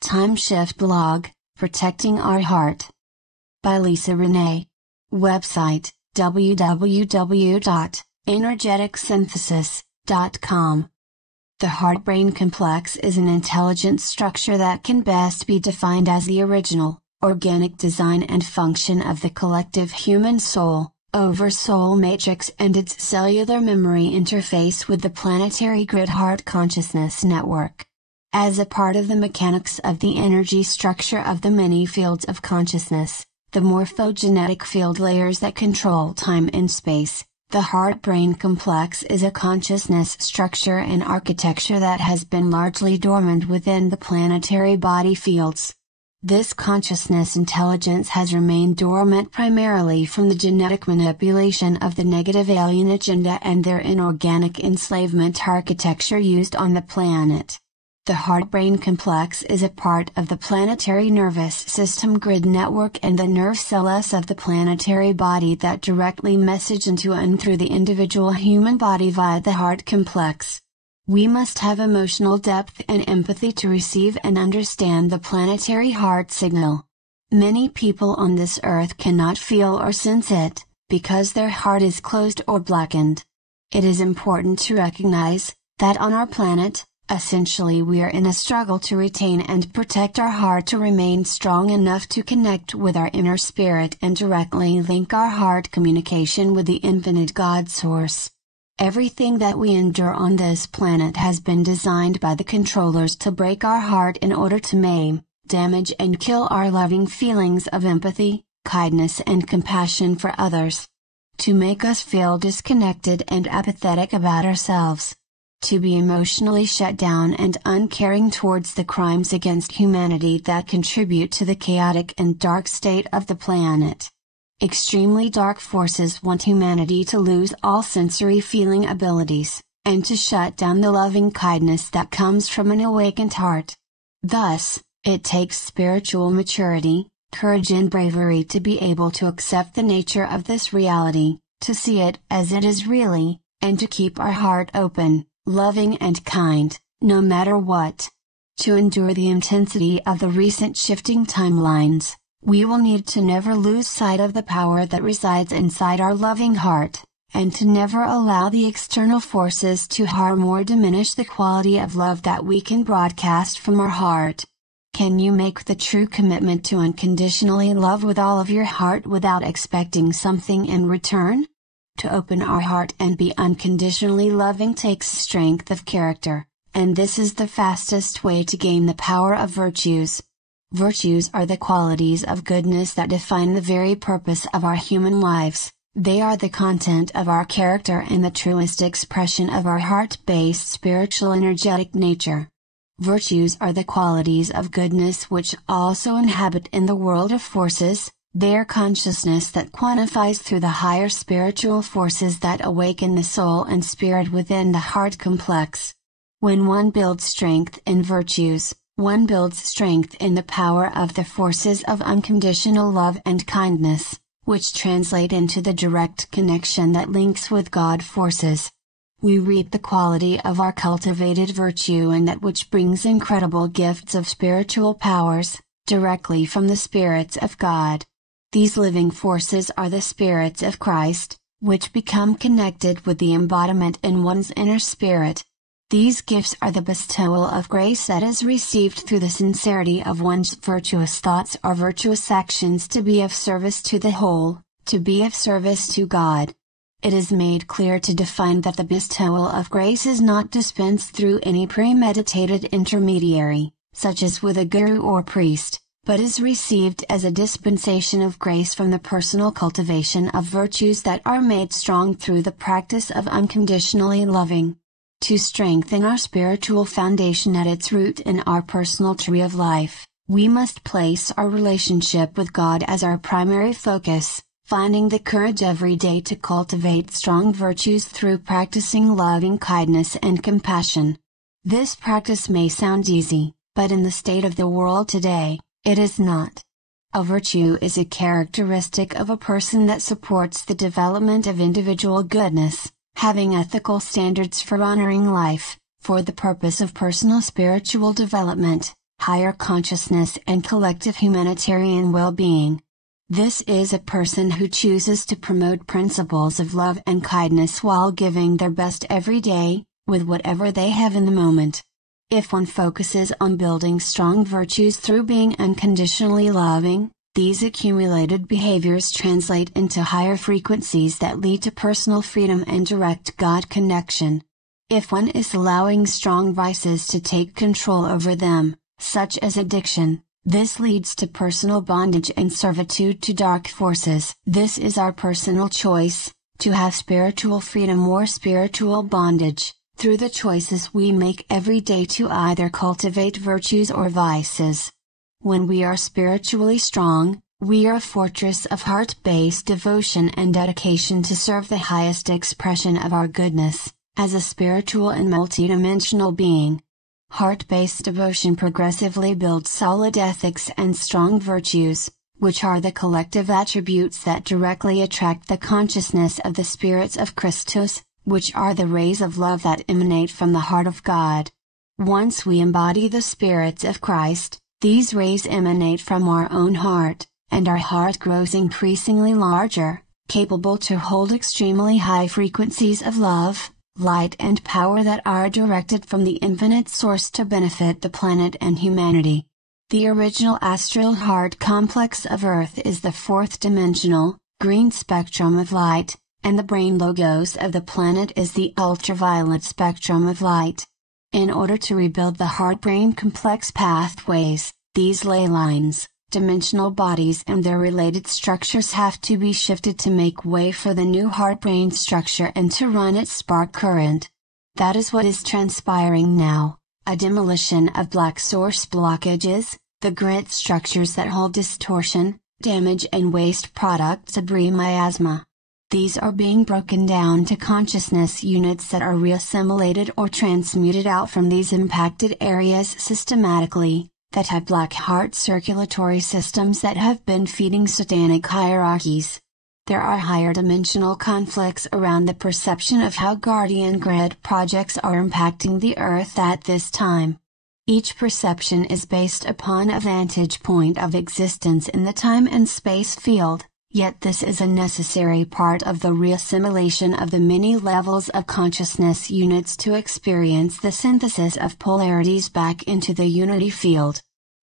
Time Shift Blog, Protecting Our Heart. By Lisa Renee. Website, www.energeticsynthesis.com. The heart-brain complex is an intelligent structure that can best be defined as the original, organic design and function of the collective human soul, oversoul matrix and its cellular memory interface with the planetary grid heart consciousness network. As a part of the mechanics of the energy structure of the many fields of consciousness, the morphogenetic field layers that control time and space, the heart-brain complex is a consciousness structure and architecture that has been largely dormant within the planetary body fields. This consciousness intelligence has remained dormant primarily from the genetic manipulation of the negative alien agenda and their inorganic enslavement architecture used on the planet. The heart-brain complex is a part of the planetary nervous system grid network and the nerve cells of the planetary body that directly message into and through the individual human body via the heart complex. We must have emotional depth and empathy to receive and understand the planetary heart signal. Many people on this earth cannot feel or sense it, because their heart is closed or blackened. It is important to recognize that on our planet, essentially we are in a struggle to retain and protect our heart to remain strong enough to connect with our inner spirit and directly link our heart communication with the infinite God source. Everything that we endure on this planet has been designed by the controllers to break our heart in order to maim, damage and kill our loving feelings of empathy, kindness and compassion for others. To make us feel disconnected and apathetic about ourselves. To be emotionally shut down and uncaring towards the crimes against humanity that contribute to the chaotic and dark state of the planet. Extremely dark forces want humanity to lose all sensory feeling abilities, and to shut down the loving kindness that comes from an awakened heart. Thus, it takes spiritual maturity, courage and bravery to be able to accept the nature of this reality, to see it as it is really, and to keep our heart open, loving and kind, no matter what. To endure the intensity of the recent shifting timelines, we will need to never lose sight of the power that resides inside our loving heart, and to never allow the external forces to harm or diminish the quality of love that we can broadcast from our heart. Can you make the true commitment to unconditionally love with all of your heart without expecting something in return? To open our heart and be unconditionally loving takes strength of character, and this is the fastest way to gain the power of virtues. Virtues are the qualities of goodness that define the very purpose of our human lives. They are the content of our character and the truest expression of our heart-based spiritual energetic nature. Virtues are the qualities of goodness which also inhabit in the world of forces. They are consciousness that quantifies through the higher spiritual forces that awaken the soul and spirit within the heart complex. When one builds strength in virtues, one builds strength in the power of the forces of unconditional love and kindness, which translate into the direct connection that links with God forces. We reap the quality of our cultivated virtue and that which brings incredible gifts of spiritual powers, directly from the spirits of God. These living forces are the spirits of Christ, which become connected with the embodiment in one's inner spirit. These gifts are the bestowal of grace that is received through the sincerity of one's virtuous thoughts or virtuous actions to be of service to the whole, to be of service to God. It is made clear to define that the bestowal of grace is not dispensed through any premeditated intermediary, such as with a guru or priest, but is received as a dispensation of grace from the personal cultivation of virtues that are made strong through the practice of unconditionally loving. To strengthen our spiritual foundation at its root in our personal tree of life, we must place our relationship with God as our primary focus, finding the courage every day to cultivate strong virtues through practicing loving kindness and compassion. This practice may sound easy, but in the state of the world today, it is not. A virtue is a characteristic of a person that supports the development of individual goodness, having ethical standards for honoring life, for the purpose of personal spiritual development, higher consciousness and collective humanitarian well-being. This is a person who chooses to promote principles of love and kindness while giving their best every day, with whatever they have in the moment. If one focuses on building strong virtues through being unconditionally loving, these accumulated behaviors translate into higher frequencies that lead to personal freedom and direct God connection. If one is allowing strong vices to take control over them, such as addiction, this leads to personal bondage and servitude to dark forces. This is our personal choice, to have spiritual freedom or spiritual bondage, through the choices we make every day to either cultivate virtues or vices. When we are spiritually strong, we are a fortress of heart-based devotion and dedication to serve the highest expression of our goodness, as a spiritual and multidimensional being. Heart-based devotion progressively builds solid ethics and strong virtues, which are the collective attributes that directly attract the consciousness of the spirits of Christus, which are the rays of love that emanate from the heart of God. Once we embody the spirits of Christ, these rays emanate from our own heart, and our heart grows increasingly larger, capable to hold extremely high frequencies of love, light and power that are directed from the infinite source to benefit the planet and humanity. The original astral heart complex of Earth is the fourth dimensional, green spectrum of light, and the brain logos of the planet is the ultraviolet spectrum of light. In order to rebuild the heart-brain complex pathways, these ley lines, dimensional bodies and their related structures have to be shifted to make way for the new heart-brain structure and to run its spark current. That is what is transpiring now, a demolition of black source blockages, the grit structures that hold distortion, damage and waste product debris miasma. These are being broken down to consciousness units that are reassimilated or transmuted out from these impacted areas systematically, that have black heart circulatory systems that have been feeding satanic hierarchies. There are higher dimensional conflicts around the perception of how guardian grid projects are impacting the Earth at this time. Each perception is based upon a vantage point of existence in the time and space field, yet this is a necessary part of the reassimilation of the many levels of consciousness units to experience the synthesis of polarities back into the unity field.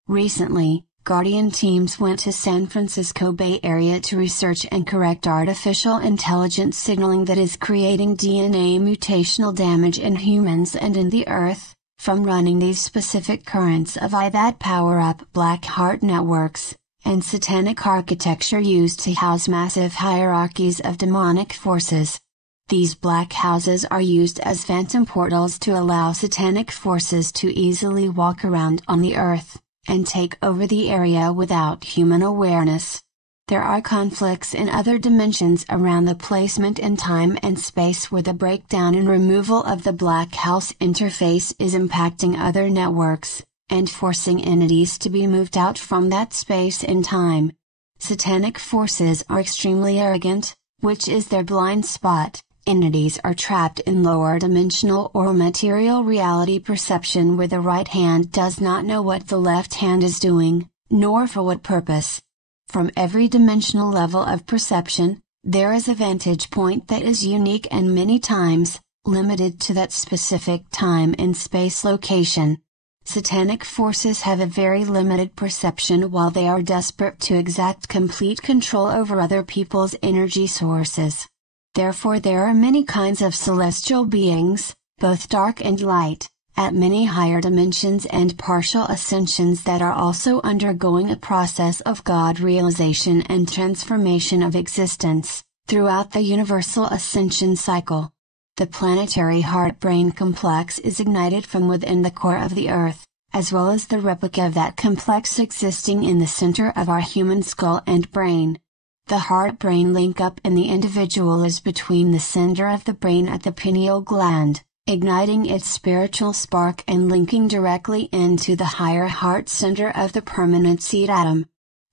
Recently, Guardian teams went to San Francisco Bay Area to research and correct artificial intelligence signaling that is creating DNA mutational damage in humans and in the Earth, from running these specific currents of I that power up black heart networks, and satanic architecture used to house massive hierarchies of demonic forces. These black houses are used as phantom portals to allow satanic forces to easily walk around on the Earth, and take over the area without human awareness. There are conflicts in other dimensions around the placement in time and space where the breakdown and removal of the black house interface is impacting other networks, and forcing entities to be moved out from that space in time. Satanic forces are extremely arrogant, which is their blind spot. Entities are trapped in lower dimensional or material reality perception where the right hand does not know what the left hand is doing, nor for what purpose. From every dimensional level of perception, there is a vantage point that is unique and many times, limited to that specific time and space location. Satanic forces have a very limited perception while they are desperate to exact complete control over other people's energy sources. Therefore there are many kinds of celestial beings, both dark and light, at many higher dimensions and partial ascensions that are also undergoing a process of God realization and transformation of existence, throughout the universal ascension cycle. The planetary heart-brain complex is ignited from within the core of the Earth, as well as the replica of that complex existing in the center of our human skull and brain. The heart-brain link-up in the individual is between the center of the brain at the pineal gland, igniting its spiritual spark and linking directly into the higher heart center of the permanent seed atom.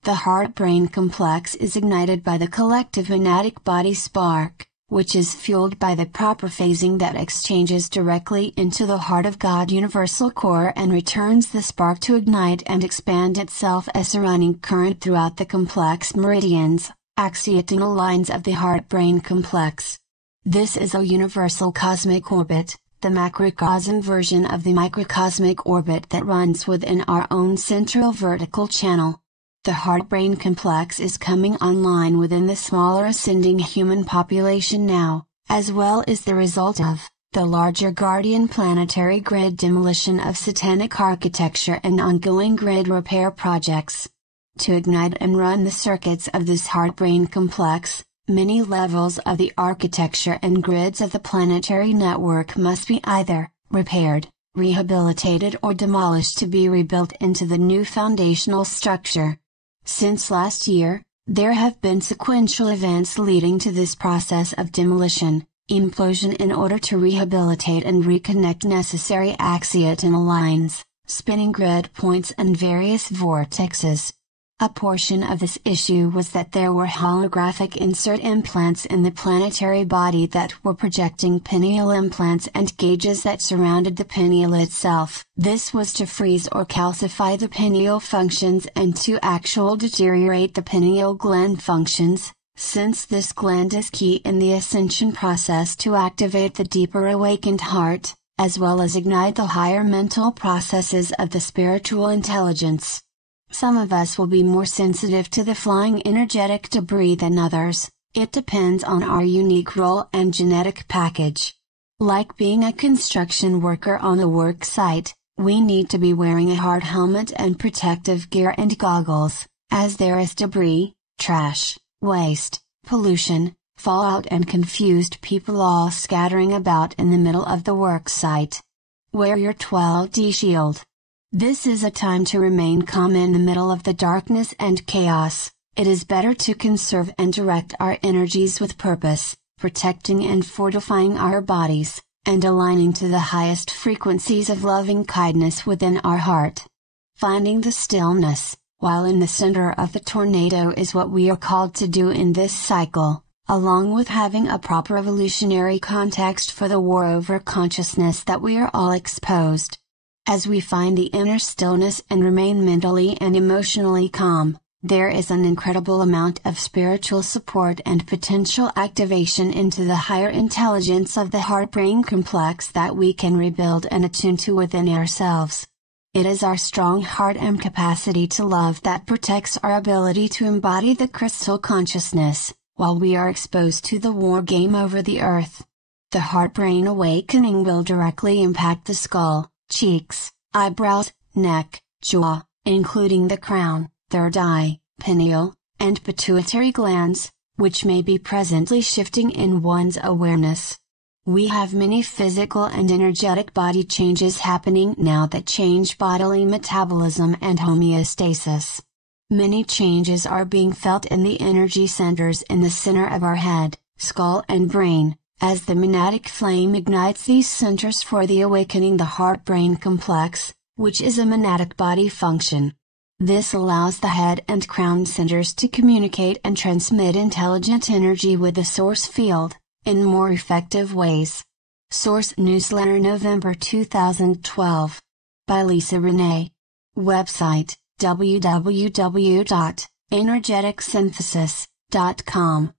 The heart-brain complex is ignited by the collective monadic body spark, which is fueled by the proper phasing that exchanges directly into the heart of God universal core and returns the spark to ignite and expand itself as a running current throughout the complex meridians, axiotonal lines of the heart-brain complex. This is a universal cosmic orbit, the macrocosm version of the microcosmic orbit that runs within our own central vertical channel. The heart-brain complex is coming online within the smaller ascending human population now, as well as the result of the larger guardian planetary grid demolition of satanic architecture and ongoing grid repair projects. To ignite and run the circuits of this heart-brain complex, many levels of the architecture and grids of the planetary network must be either repaired, rehabilitated or demolished to be rebuilt into the new foundational structure. Since last year, there have been sequential events leading to this process of demolition, implosion in order to rehabilitate and reconnect necessary axiotonal lines, spinning grid points and various vortexes. A portion of this issue was that there were holographic insert implants in the planetary body that were projecting pineal implants and gauges that surrounded the pineal itself. This was to freeze or calcify the pineal functions and to actually deteriorate the pineal gland functions, since this gland is key in the ascension process to activate the deeper awakened heart, as well as ignite the higher mental processes of the spiritual intelligence. Some of us will be more sensitive to the flying energetic debris than others. It depends on our unique role and genetic package. Like being a construction worker on a work site, we need to be wearing a hard helmet and protective gear and goggles, as there is debris, trash, waste, pollution, fallout and confused people all scattering about in the middle of the work site. Wear your 12D shield. This is a time to remain calm in the middle of the darkness and chaos. It is better to conserve and direct our energies with purpose, protecting and fortifying our bodies, and aligning to the highest frequencies of loving kindness within our heart. Finding the stillness, while in the center of the tornado is what we are called to do in this cycle, along with having a proper evolutionary context for the war over consciousness that we are all exposed. As we find the inner stillness and remain mentally and emotionally calm, there is an incredible amount of spiritual support and potential activation into the higher intelligence of the heart-brain complex that we can rebuild and attune to within ourselves. It is our strong heart and capacity to love that protects our ability to embody the crystal consciousness, while we are exposed to the war game over the earth. The heart-brain awakening will directly impact the skull, cheeks, eyebrows, neck, jaw, including the crown, third eye, pineal, and pituitary glands, which may be presently shifting in one's awareness. We have many physical and energetic body changes happening now that change bodily metabolism and homeostasis. Many changes are being felt in the energy centers in the center of our head, skull and brain, as the monadic flame ignites these centers for the awakening the heart-brain complex, which is a monadic body function. This allows the head and crown centers to communicate and transmit intelligent energy with the source field, in more effective ways. Source Newsletter November 2012. By Lisa Renee. Website, www.energeticsynthesis.com.